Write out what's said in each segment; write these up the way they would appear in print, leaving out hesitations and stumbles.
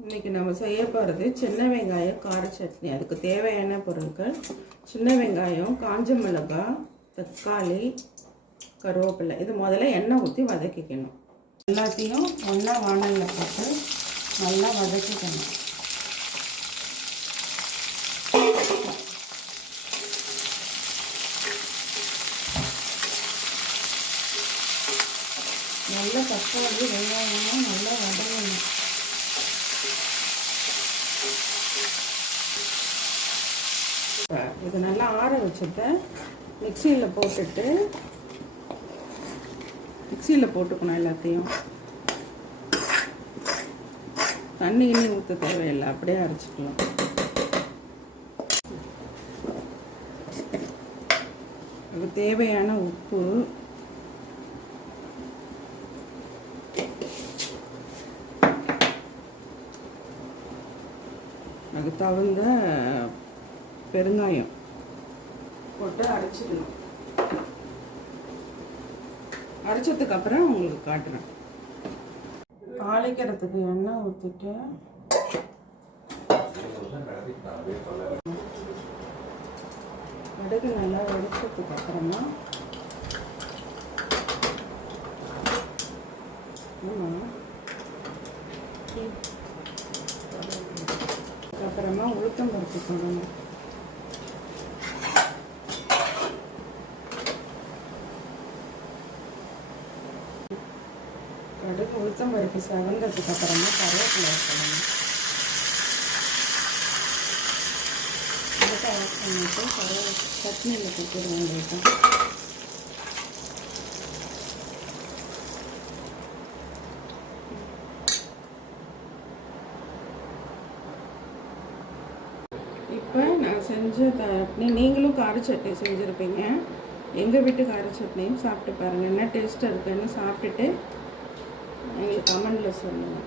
இன்றைக்கி நம்ம செய்ய போகிறது சின்ன வெங்காயம் கார சட்னி. அதுக்கு தேவையான பொருட்கள்: சின்ன வெங்காயம், காஞ்ச மிளகாய், தக்காளி, கருவேப்பிலை. இது முதல்ல எண்ணெய் ஊற்றி வதக்கிக்கணும். எல்லாத்தையும் ஒன்றா வானலில் போட்டு நல்லா வதக்கிக்கணும். நல்லா தக்காளி வெங்காயமும் நல்லா வதங்கணும். இது நல்லா ஆற வச்சுட்டு மிக்சியில் போட்டுக்கணும். எல்லாத்தையும் தண்ணி ஊற்ற தேவையில்லை, அப்படியே அரைச்சிக்கலாம். அதுக்கு தேவையான உப்பு, அதுக்கு தகுந்த பெருங்காயம் போட்டு அரைச்சிக்கணும். அரைச்சதுக்கு அப்புறம் உங்களுக்கு காட்டுறேன். தாளிக்கிறதுக்கு எண்ணெய் ஊற்றிட்டு கடுகு நல்லா வெடிச்சதுக்கு அப்புறமா உளுத்தம் பருப்பு போடணும். கடுகு உளுத்தம் பருப்பு செவந்ததுக்கு அப்புறமா கருவேப்பிலை போடணும். ஆஃப் பண்ணிட்டு சட்னியில் போட்டுட வேண்டியது. இப்போ நான் செஞ்ச சட்னி நீங்களும் கார சட்னி செஞ்சுருப்பீங்க. எங்கள் வீட்டு கார சட்னியும் சாப்பிட்டு பாருங்கள், என்ன டேஸ்ட்டாக இருக்குன்னு சாப்பிட்டுட்டு எங்களுக்கு கமெண்டில் சொல்லுங்கள்.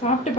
சாப்பிட்டு